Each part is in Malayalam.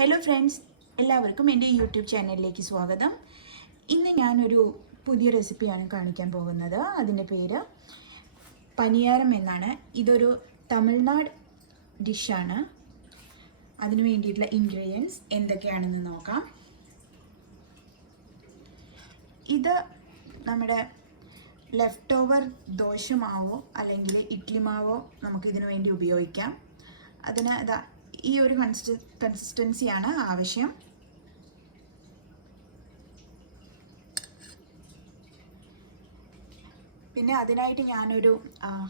ഹലോ ഫ്രണ്ട്സ്, എല്ലാവർക്കും എൻ്റെ യൂട്യൂബ് ചാനലിലേക്ക് സ്വാഗതം. ഇന്ന് ഞാനൊരു പുതിയ റെസിപ്പിയാണ് കാണിക്കാൻ പോകുന്നത്. അതിൻ്റെ പേര് പനിയാരം എന്നാണ്. ഇതൊരു തമിഴ്നാട് ഡിഷാണ്. അതിനു വേണ്ടിയിട്ടുള്ള ഇൻഗ്രീഡിയൻസ് എന്തൊക്കെയാണെന്ന് നോക്കാം. ഇത് നമ്മുടെ ലെഫ്റ്റ് ഓവർ ദോശ മാവോ അല്ലെങ്കിൽ ഇഡ്ലി മാവോ നമുക്കിതിനു വേണ്ടി ഉപയോഗിക്കാം. അതിന് ഈ ഒരു കൺസിസ്റ്റൻസിയാണ് ആവശ്യം. പിന്നെ അതിനായിട്ട് ഞാനൊരു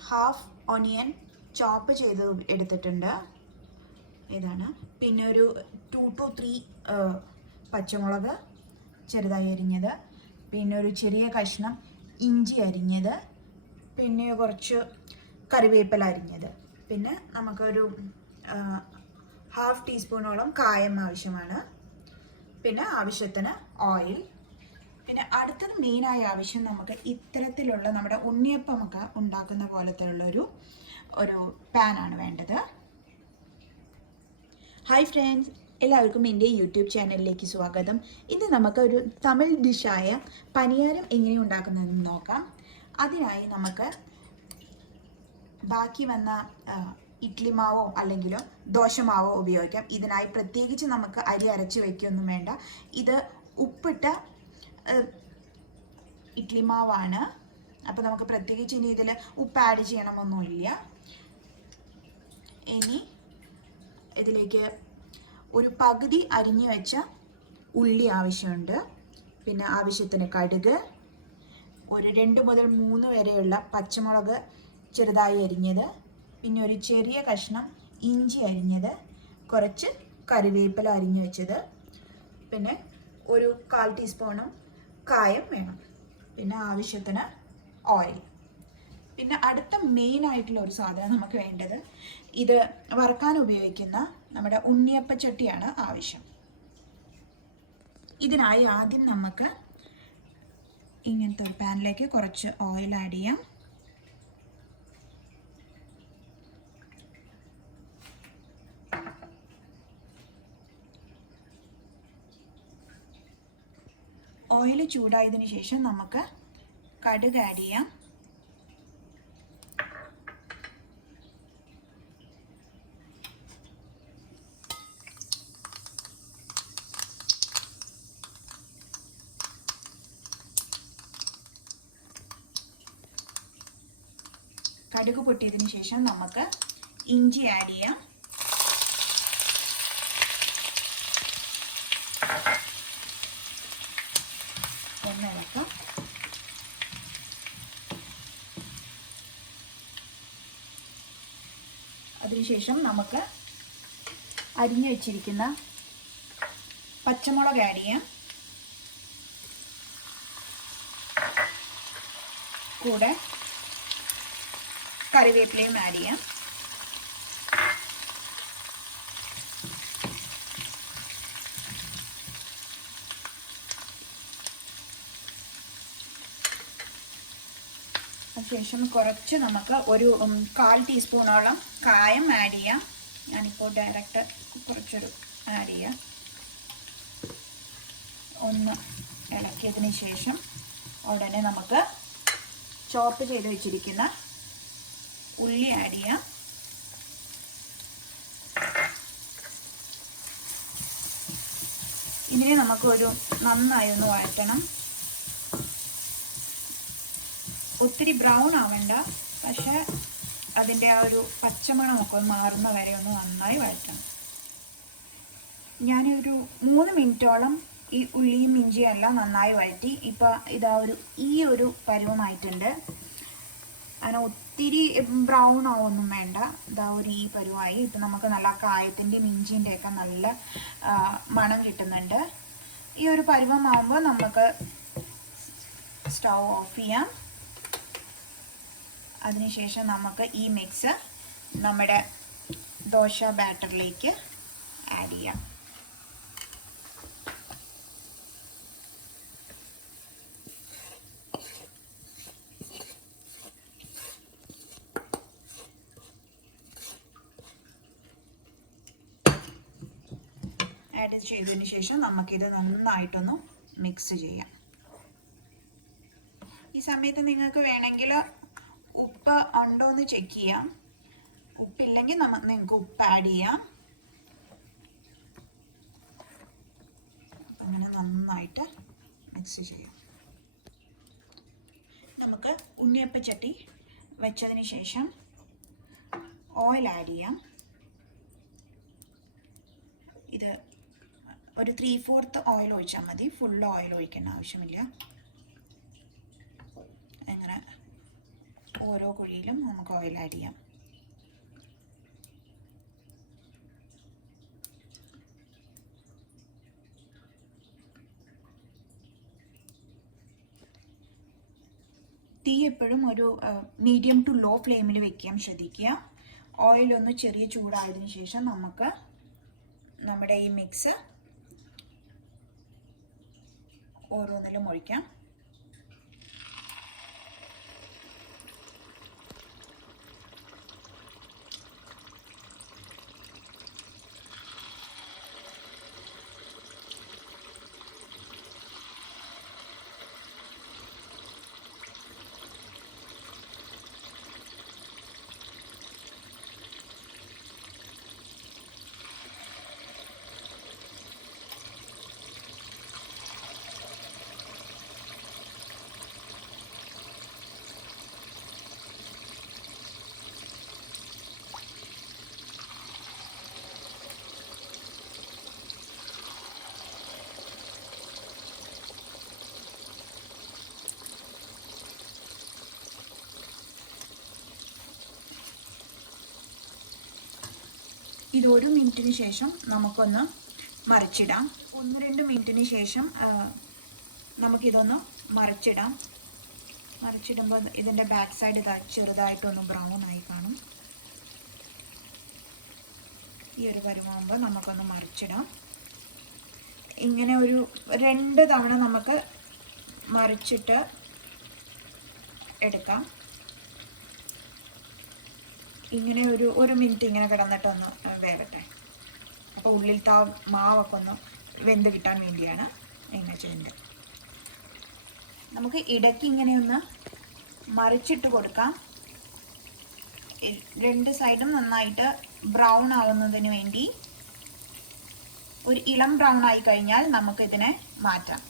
ഹാഫ് ഓണിയൻ ചോപ്പ് ചെയ്ത് എടുത്തിട്ടുണ്ട്. ഇതാണ്. പിന്നെ ഒരു 2 to 3 പച്ചമുളക് ചെറുതായി അരിഞ്ഞത്, പിന്നെ ഒരു ചെറിയ കഷ്ണം ഇഞ്ചി അരിഞ്ഞത്, പിന്നെ കുറച്ച് കറിവേപ്പില അരിഞ്ഞത്, പിന്നെ നമുക്കൊരു ഹാഫ് ടീസ്പൂണോളം കായം ആവശ്യമാണ്. പിന്നെ ആവശ്യത്തിന് ഓയിൽ. പിന്നെ അടുത്തത് മെയിനായ ആവശ്യം നമുക്ക് ഇത്തരത്തിലുള്ള നമ്മുടെ ഉണ്ണിയപ്പമൊക്കെ ഉണ്ടാക്കുന്ന പോലത്തെയുള്ളൊരു പാനാണ് വേണ്ടത്. ഹായ് ഫ്രണ്ട്സ്, എല്ലാവർക്കും എൻ്റെ യൂട്യൂബ് ചാനലിലേക്ക് സ്വാഗതം. ഇന്ന് നമുക്ക് ഒരു തമിഴ് ഡിഷായ പനിയാരം എങ്ങനെ ഉണ്ടാക്കുന്നതെന്ന് നോക്കാം. അതിനായി നമുക്ക് ബാക്കി വന്ന ഇഡ്ലി മാവോ അല്ലെങ്കിൽ ദോശമാവോ ഉപയോഗിക്കാം. ഇതിനായി പ്രത്യേകിച്ച് നമുക്ക് അരി അരച്ച് വയ്ക്കുകയൊന്നും വേണ്ട. ഇത് ഉപ്പിട്ട ഇഡ്ലി മാവാണ്. അപ്പോൾ നമുക്ക് പ്രത്യേകിച്ച് ഇനി ഇതിൽ ഉപ്പ് ആഡ് ചെയ്യണമൊന്നുമില്ല. ഇനി ഇതിലേക്ക് ഒരു പകുതി അരിഞ്ഞു വെച്ച ഉള്ളി ആവശ്യമുണ്ട്. പിന്നെ ആവശ്യത്തിന് കടുക്, ഒരു 2 മുതൽ 3 വരെയുള്ള പച്ചമുളക് ചെറുതായി അരിഞ്ഞത്, പിന്നെ ഒരു ചെറിയ കഷ്ണം ഇഞ്ചി അരിഞ്ഞത്, കുറച്ച് കറിവേപ്പില അരിഞ്ഞു വെച്ചത്, പിന്നെ ഒരു 1/4 ടീസ്പൂണും കായം വേണം. പിന്നെ ആവശ്യത്തിന് ഓയിൽ. പിന്നെ അടുത്ത മെയിൻ ആയിട്ടുള്ള ഒരു സാധനം നമുക്ക് വേണ്ടത്, ഇത് വറുക്കാൻ ഉപയോഗിക്കുന്ന നമ്മുടെ ഉണ്ണിയപ്പച്ചട്ടിയാണ് ആവശ്യം. ഇതിനായി ആദ്യം നമുക്ക് ഇങ്ങനത്തെ ഒരു പാനിലേക്ക് കുറച്ച് ഓയിൽ ആഡ് ചെയ്യാം. ഓയിൽ ചൂടായതിനു ശേഷം നമുക്ക് കടുക് ആഡ് ചെയ്യാം. കടുക് പൊട്ടിയതിനു ശേഷം നമുക്ക് ഇഞ്ചി ആഡ് ചെയ്യാം. ഒന്നിളക്കാം. അതിനുശേഷം നമുക്ക് അരിഞ്ഞു വെച്ചിരിക്കുന്ന പച്ചമുളക് ആഡ് ചെയ്യാം. കൂടെ കറിവേപ്പിലയും ആഡ് ചെയ്യാം. ശേഷം കുറച്ച് നമുക്ക് ഒരു 1/4 ടീസ്പൂണോളം കായം ആഡ് ചെയ്യാം. ഞാനിപ്പോൾ ഡയറക്റ്റ് കുറച്ചൊരു ആഡ് ചെയ്യാം. ഒന്ന് ഇളക്കിയതിന് ശേഷം ഉടനെ നമുക്ക് ചോപ്പ് ചെയ്ത് വെച്ചിരിക്കുന്ന ഉള്ളി ആഡ് ചെയ്യാം. ഇതിനെ നമുക്കൊരു നന്നായി ഒന്ന് വഴറ്റണം. ഒത്തിരി ബ്രൗൺ ആവണ്ട, പക്ഷെ അതിൻ്റെ ആ ഒരു പച്ചമണമൊക്കെ മാറുന്ന വരെ ഒന്ന് നന്നായി വഴറ്റണം. ഞാനൊരു 3 മിനിറ്റോളം ഈ ഉള്ളിയും ഇഞ്ചിയും എല്ലാം നന്നായി വഴറ്റി. ഇപ്പോൾ ഈ ഒരു പരുവമായിട്ടുണ്ട്. അങ്ങനെ ഒത്തിരി ബ്രൗൺ ആവൊന്നും വേണ്ട. ഈ പരുവായി. ഇപ്പം നമുക്ക് നല്ല കായത്തിൻ്റെയും ഇഞ്ചിൻ്റെയൊക്കെ നല്ല മണം കിട്ടുന്നുണ്ട്. ഈ ഒരു പരുവമാകുമ്പോൾ നമുക്ക് സ്റ്റൗ ഓഫ് ചെയ്യാം. അതിനുശേഷം നമുക്ക് ഈ മിക്സ് നമ്മുടെ ദോശ ബാറ്ററിലേക്ക് ആഡ് ചെയ്യാം. ആഡ് ചെയ്തതിന് ശേഷം നമുക്കിത് നന്നായിട്ടൊന്ന് മിക്സ് ചെയ്യാം. ഈ സമയത്ത് നിങ്ങൾക്ക് വേണമെങ്കിൽ ഉപ്പ് ഉണ്ടോ എന്ന് ചെക്ക് ചെയ്യാം. ഉപ്പില്ലെങ്കിൽ നിങ്ങൾക്ക് ഉപ്പ് ആഡ് ചെയ്യാം. അങ്ങനെ നന്നായിട്ട് മിക്സ് ചെയ്യാം. നമുക്ക് ഉണ്ണിയപ്പച്ചട്ടി വെച്ചതിന് ശേഷം ഓയിൽ ആഡ് ചെയ്യാം. ഇത് ഒരു 3/4 ഓയിൽ ഒഴിച്ചാൽ മതി, ഫുൾ ഓയിൽ ഒഴിക്കേണ്ട ആവശ്യമില്ല. അങ്ങനെ ഓരോ കുഴിയിലും നമുക്ക് ഓയിൽ ആഡ് ചെയ്യാം. തീ എപ്പോഴും ഒരു മീഡിയം ടു ലോ ഫ്ലെയിമിൽ വെക്കാൻ ശ്രദ്ധിക്കുക. ഓയിലൊന്ന് ചെറിയ ചൂടായതിനു ശേഷം നമുക്ക് നമ്മുടെ ഈ മിക്സ് ഓരോന്നിലും ഒഴിക്കാം. ഇത് 1 മിനിറ്റിന് ശേഷം നമുക്കൊന്ന് മറിച്ചിടാം. 1-2 മിനിറ്റിന് ശേഷം നമുക്കിതൊന്ന് മറിച്ചിടാം. മറിച്ചിടുമ്പോൾ ഇതിൻ്റെ ബാക്ക് സൈഡ് ചെറുതായിട്ടൊന്ന് ബ്രൗൺ ആയി കാണും. ഈ ഒരു പരുവാകുമ്പോൾ നമുക്കൊന്ന് മറിച്ചിടാം. ഇങ്ങനെ ഒരു 2 തവണ നമുക്ക് മറിച്ചിട്ട് എടുക്കാം. ഇങ്ങനെ ഒരു മിനിറ്റ് ഇങ്ങനെ കിടന്നിട്ടൊന്ന് വേവട്ടെ. അപ്പോൾ ഉള്ളിലത്തെ മാവൊക്കെ ഒന്ന് വെന്ത് കിട്ടാൻ വേണ്ടിയാണ് ഇങ്ങനെ ചെയ്യുന്നത്. നമുക്ക് ഇടയ്ക്ക് ഇങ്ങനെയൊന്ന് മറിച്ചിട്ട് കൊടുക്കാം. 2 സൈഡും നന്നായിട്ട് ബ്രൗൺ ആവുന്നതിന് വേണ്ടി. ഒരു ഇളം ബ്രൗൺ ആയി കഴിഞ്ഞാൽ നമുക്കിതിനെ മാറ്റാം.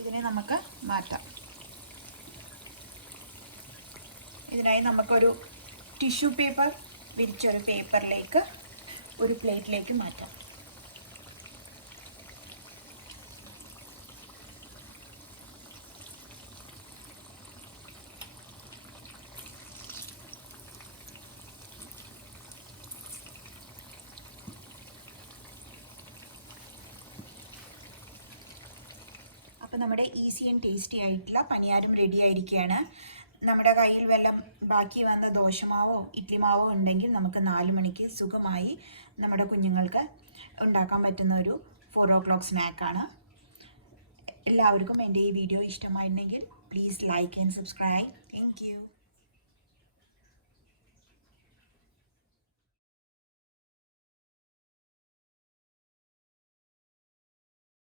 ഇതിനെ നമുക്ക് മാറ്റാം. ഇതിനായി നമുക്കൊരു ടിഷ്യൂ പേപ്പർ വിരിച്ചൊരു പേപ്പറിലേക്ക് ഒരു പ്ലേറ്റിലേക്ക് മാറ്റാം. അപ്പോൾ നമ്മുടെ ഈസി ആൻഡ് ടേസ്റ്റി ആയിട്ടുള്ള പനിയാരം റെഡി ആയിരിക്കുകയാണ്. നമ്മുടെ കയ്യിൽ വല്ലം ബാക്കി വന്ന ദോശമാവോ ഇഡ്ലി മാവോ ഉണ്ടെങ്കിൽ നമുക്ക് 4 മണിക്ക് സുഖമായി നമ്മുടെ കുഞ്ഞുങ്ങൾക്ക് ഉണ്ടാക്കാൻ പറ്റുന്ന ഒരു 4 o'clock സ്നാക്കാണ്. എല്ലാവർക്കും എൻ്റെ ഈ വീഡിയോ ഇഷ്ടമായിട്ടുണ്ടെങ്കിൽ please like and subscribe. Thank you.